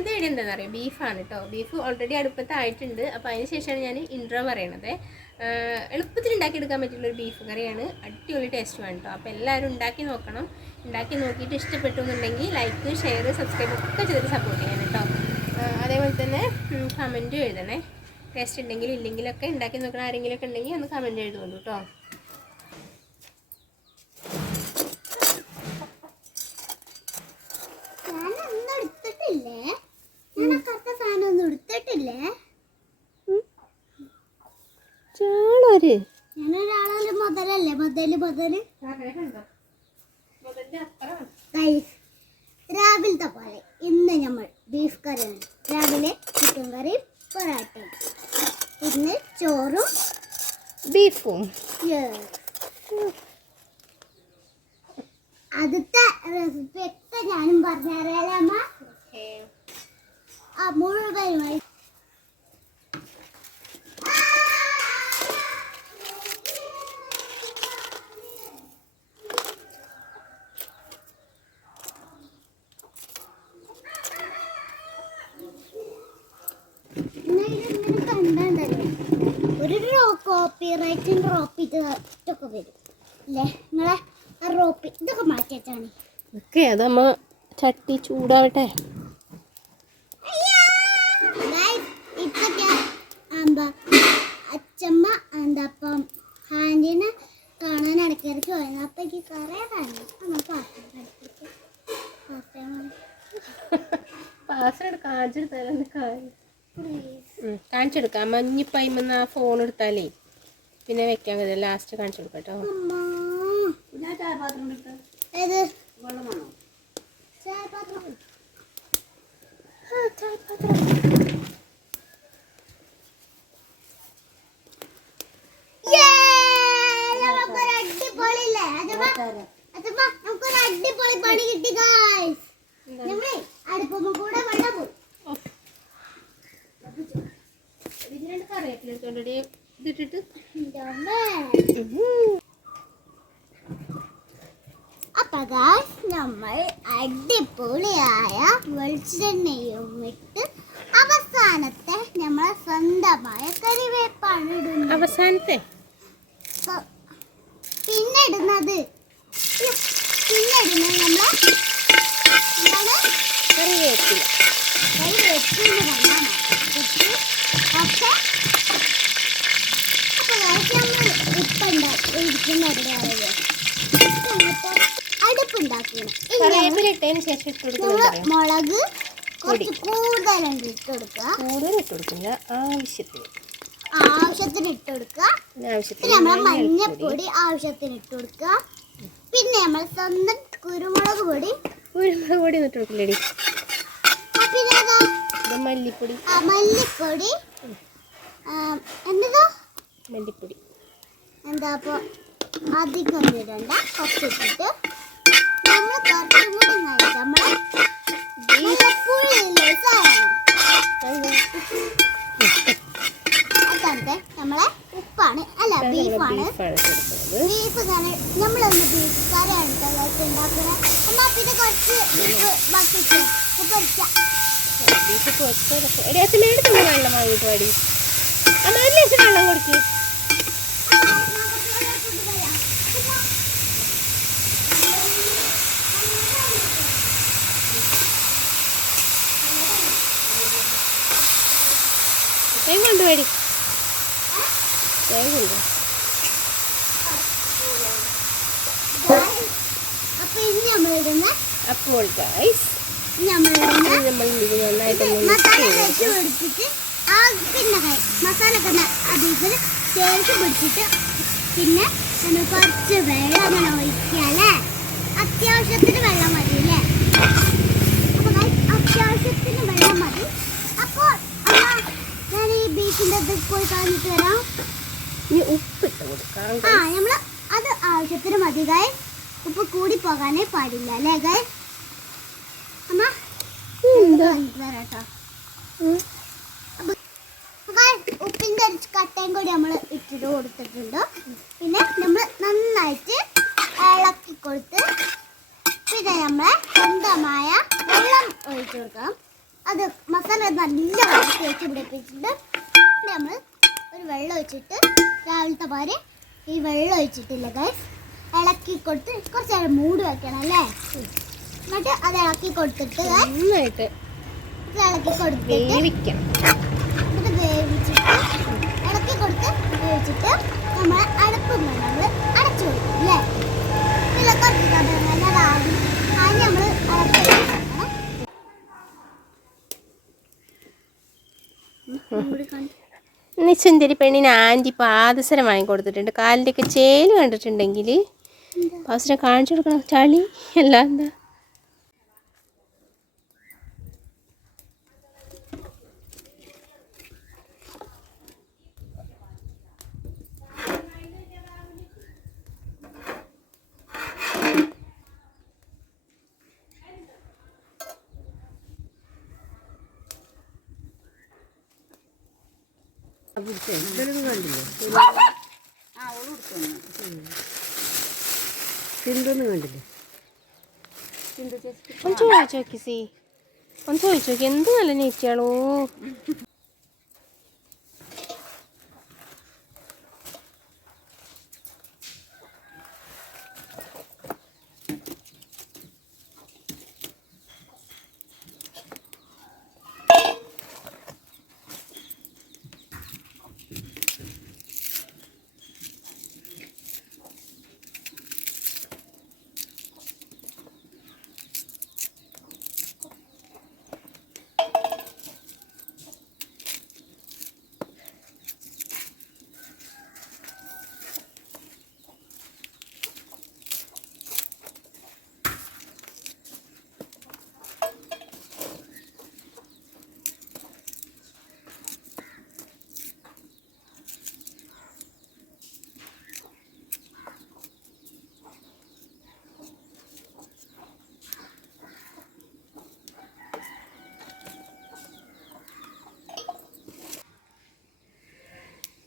ഇന്നത്തെ വീഡിയോ എന്താണെന്ന് അറിയാം, ബീഫാണ് കേട്ടോ. ബീഫ് ഓൾറെഡി അടുപ്പത്തായിട്ടുണ്ട്. അപ്പോൾ അതിന് ശേഷമാണ് ഞാൻ ഇൻട്രോ പറയണത്. എളുപ്പത്തിൽ ഉണ്ടാക്കിയെടുക്കാൻ പറ്റുള്ളൊരു ബീഫ് കറിയാണ്. അടിപൊളി ടേസ്റ്റുമാണ് കേട്ടോ. അപ്പോൾ എല്ലാവരും ഉണ്ടാക്കി നോക്കണം. ഉണ്ടാക്കി നോക്കിയിട്ട് ഇഷ്ടപ്പെട്ടു എന്നുണ്ടെങ്കിൽ ലൈക്ക്, ഷെയർ, സബ്സ്ക്രൈബ് ഒക്കെ ചെയ്തിട്ട് സപ്പോർട്ട് ചെയ്യണം കേട്ടോ. അതേപോലെ തന്നെ കമൻറ്റും എഴുതണേ. ടേസ്റ്റ് ഉണ്ടെങ്കിലും ഇല്ലെങ്കിലൊക്കെ ഉണ്ടാക്കി നോക്കണം. ആരെങ്കിലുമൊക്കെ ഉണ്ടെങ്കിൽ ഒന്ന് കമൻറ്റ് എഴുതുള്ളൂ കേട്ടോ. രാവിലത്തെ പോലെ ഇന്ന് നമ്മൾ ബീഫ് കറിയാണ്. രാവിലെ ചിക്കൻ കറി, പൊറാട്ടയും, ഇന്ന് ചോറും ബീഫും. അടുത്ത റെസിപ്പി ഒക്കെ ഞാനും പറഞ്ഞറിയാലേ അമ്മ. ആ മുഴുവനുമായി ഒരു കോപ്പിറൈറ്റും റോപ്പ് ഇതൊക്കെ വരും അല്ലേ? നിങ്ങളെ റോപ്പ് ഇതൊക്കെ മാറ്റി വെച്ചാണ്. ഓക്കെ, അതമ്മ ചട്ടി ചൂടാവട്ടെ. എന്താ അച്ഛമ്മ എന്താ അപ്പം ഹാൻഡിനെ കാണാൻ ഇടയ്ക്കിടയ്ക്ക് വരുന്നത്. അപ്പം എനിക്ക് കുറേ കാണിച്ചു കാണിച്ചെടുക്കാം. മഞ്ഞിപ്പൈമെന്ന് ആ ഫോൺ എടുത്താലേ പിന്നെ വെക്കാൻ കഴിയില്ല. ലാസ്റ്റ് കാണിച്ചു കൊടുക്കാം കേട്ടോ. അടിപൊളി പണി കിട്ടി ഗായ്സ്. നമ്മളെ അടുപ്പുമ്പോ കൂടെ വെള്ളം പോയി. അപ്പൊ ഗായ്സ് നമ്മൾ അടിപൊളിയായ വെളിച്ചെണ്ണയും ഇട്ട് അവസാനത്തെ നമ്മളെ സ്വന്തമായ കറിവേപ്പാണ് ഇടുന്നത്. അവസാനത്തെ പിന്നെ ഇടുന്നത് നമ്മളെ എന്താണ് കറിവേപ്പില. കറിവേപ്പില അടുപ്പുണ്ടാക്കണം. മുളക് കുറച്ച് കൂടുതലുണ്ട് ഇട്ട് കൊടുക്കുക. ആവശ്യത്തിന് ഇട്ട് കൊടുക്കുക. പിന്നെ നമ്മളെ മഞ്ഞപ്പൊടി ആവശ്യത്തിന് ഇട്ട് കൊടുക്കുക. പിന്നെ നമ്മൾ സ്വന്തം കുരുമുളക് പൊടി ഇട്ട് കൊടുക്കില്ലേടി. പിന്നെ മല്ലിപ്പൊടി എന്നതാ മല്ലിപ്പൊടി എന്താ അപ്പൊ അധികം ഇടണ്ട. കുറച്ചിട്ടിട്ട് നമ്മൾ കുറച്ചും കൂടി നമ്മളെ അതാണത്തെ നമ്മളെ ഉപ്പാണ് അല്ല ബീഫാണ്. ബീഫ് കറി നമ്മളൊന്ന് ബീഫ് കറിയാണ് ഉണ്ടാക്കുന്നത്. എന്നാ പിന്നെ കുറച്ച് ബീഫ് ബാക്കി വെള്ളം വാങ്ങിട്ട് പാടി വെള്ളം കൊടുക്ക്. കൊണ്ടുപോയി കൊണ്ടു. അപ്പൊ ഇനി നമ്മളിടുന്ന അപ്പോൾ ഗൈസ് മസാല അതിൽ ചേർത്ത് പിടിച്ചിട്ട് പിന്നെ നമ്മൾ കുറച്ച് വെള്ളം അങ്ങനെ ഒഴിക്കാല്ലേ. അത്യാവശ്യത്തിന് വെള്ളം മതി അല്ലേ? അപ്പൊ അത്യാവശ്യത്തിന് വെള്ളം മതി. അപ്പോൾ ഞാൻ ഈ ബീഫിൻ്റെ അത് പോയി കാണിട്ട് വരാം. ഉപ്പിട്ട് കൊടുക്കാം. നമ്മള് അത് ആവശ്യത്തിന് മതി ഗായ്. ഉപ്പ് കൂടി പോകാനേ പാടില്ല അല്ലേ ഗായ്? അമ്മ വരാട്ടോ. ഉപ്പിൻ്റെ കട്ടയും കൂടി നമ്മൾ ഇട്ടിട്ട് കൊടുത്തിട്ടുണ്ട്. പിന്നെ നമ്മൾ നന്നായിട്ട് ഇളക്കി കൊടുത്ത് പിന്നെ നമ്മൾ സ്വന്തമായ വെള്ളം ഒഴിച്ചു കൊടുക്കണം. അത് വെള്ളം ഒഴിച്ചിട്ട് രാവിലത്തെ പോലെ ഈ വെള്ളം ഒഴിച്ചിട്ടില്ല ഗൈസ് ഇളക്കി കൊടുത്ത് കുറച്ച് നേരം മൂടി വെക്കണം അല്ലേ എന്നിട്ട് അത് ഇളക്കി കൊടുത്തിട്ട് നന്നായിട്ട് ഇളക്കി കൊടുത്തിട്ട് വേവിക്കണം. എന്നിട്ട് വേവിച്ചിട്ട് ഇളക്കി കൊടുത്ത് വേവിച്ചിട്ട് നമ്മൾ അടുപ്പും നമ്മൾ അടച്ചു കൊടുക്കും അല്ലേ പിന്നെ കുറച്ച് സമയം ആദ്യം നമ്മൾ ഇളക്കി വെക്കണം. സുന്ദരി പെണ്ണിന് ആൻറ്റി പാദസരം വാങ്ങിക്കൊടുത്തിട്ടുണ്ട്. കാലിൻ്റെയൊക്കെ ചേല് കണ്ടിട്ടുണ്ടെങ്കിൽ പാദസരം കാണിച്ചു കൊടുക്കണം. ചളി അല്ല എന്താ സിന്ധുന്ന് കണ്ടില്ലേ? ഒന്ന് ചോദിച്ചു നോക്കി ഒന്ന് ചോദിച്ചു നോക്കി എന്ത് നല്ല നീറ്റിയാളോ.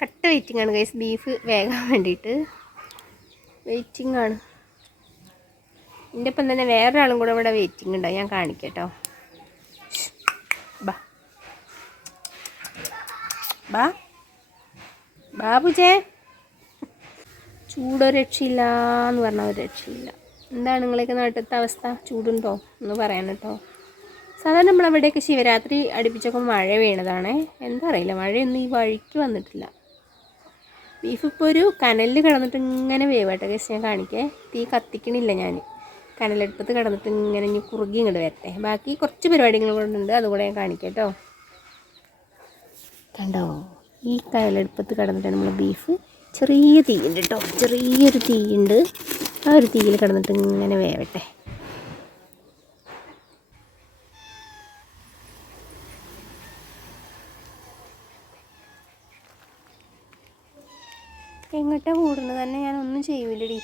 കട്ട വെയിറ്റിംഗ് ആണ് ഗൈസ്, ബീഫ് വേകാൻ വേണ്ടിയിട്ട് വെയിറ്റിംഗ് ആണ്. എൻ്റെ ഒപ്പം തന്നെ വേറൊരാളും കൂടെ ഇവിടെ വെയിറ്റിംഗ് ഉണ്ടാവും, ഞാൻ കാണിക്കട്ടോ. ബാ ബാ ബാബുജേ, ചൂടൊരു രക്ഷയില്ല എന്ന് പറഞ്ഞാൽ ഒരു രക്ഷയില്ല. എന്താണ് നിങ്ങളെയൊക്കെ നാട്ടിലത്തെ അവസ്ഥ? ചൂടുണ്ടോ എന്ന് പറയാൻ കേട്ടോ. സാധാരണ നമ്മളവിടെയൊക്കെ ശിവരാത്രി അടുപ്പിച്ചൊക്കെ മഴ വീണതാണേ, എന്താ അറിയില്ല, മഴയൊന്നും ഈ വഴിക്ക് വന്നിട്ടില്ല. ബീഫ് ഇപ്പോൾ ഒരു കനലിൽ കിടന്നിട്ട് ഇങ്ങനെ വേവട്ടെ കേസ്, ഞാൻ കാണിക്കേ. തീ കത്തിക്കണില്ല ഞാൻ, കനലെടുപ്പത്ത് കിടന്നിട്ട് ഇങ്ങനെ ഇനി കുറുകി ഇങ്ങോട്ട് വരട്ടെ. ബാക്കി കുറച്ച് പരിപാടികൾ കൂടെ ഉണ്ട്, അതുകൂടെ ഞാൻ കാണിക്കാം കേട്ടോ. കണ്ടോ, ഈ കനലെടുപ്പത്ത് കിടന്നിട്ട് നമ്മൾ ബീഫ് ചെറിയ തീയുണ്ട് കേട്ടോ, ചെറിയൊരു തീയുണ്ട്, ആ ഒരു തീയിൽ കിടന്നിട്ട് ഇങ്ങനെ വേവട്ടെ. എങ്ങോട്ടാ കൂടുന്നത് തന്നെ, ഞാനൊന്നും ചെയ്യൂലടി.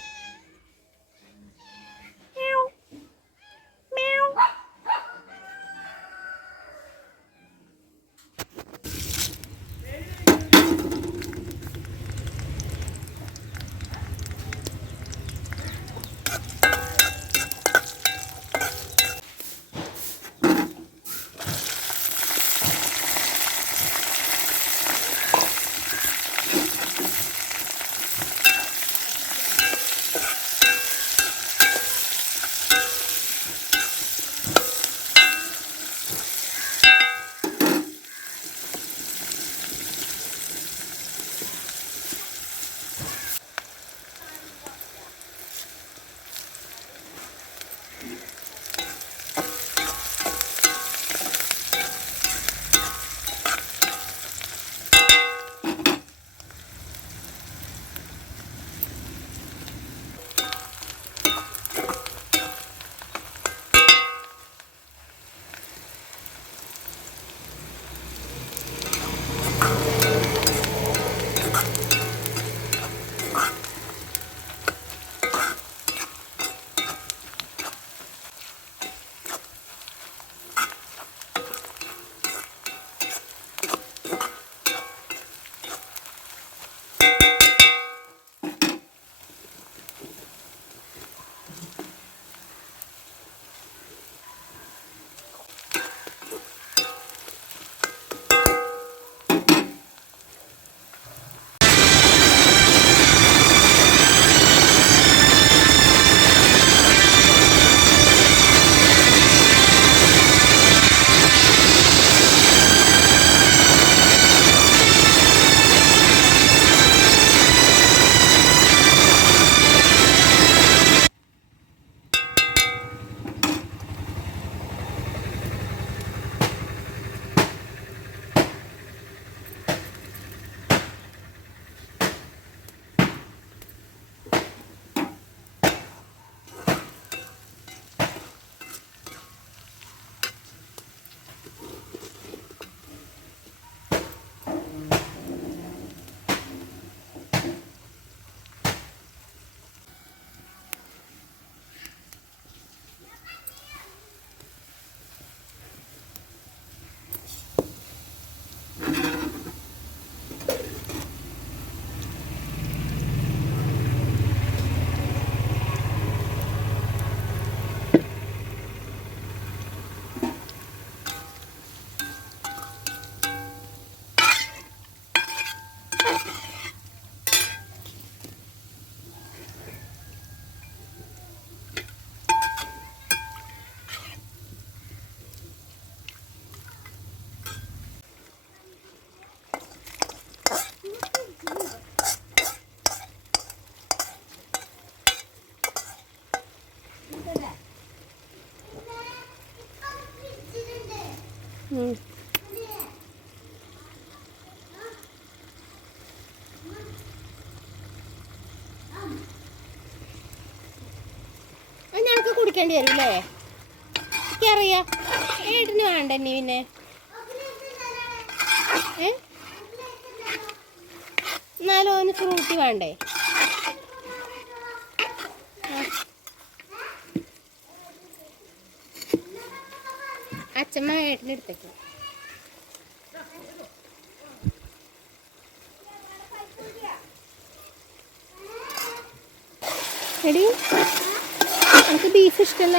കൊടുക്കേണ്ടി വരും അല്ലേ? എനിക്കറിയാം. ഏട്ടന് വേണ്ട നീ പിന്നെ എന്നാലും അവന് ഫ്രൂട്ടി വേണ്ടേ? അച്ഛമ്മ ഏട്ടൻ്റെ അടുത്തേക്ക്. എടി എനിക്ക് ബീഫ് ഇഷ്ടമല്ല.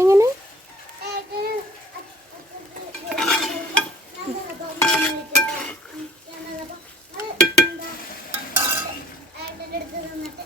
എങ്ങനെ അടുത്ത് നിന്നിട്ട്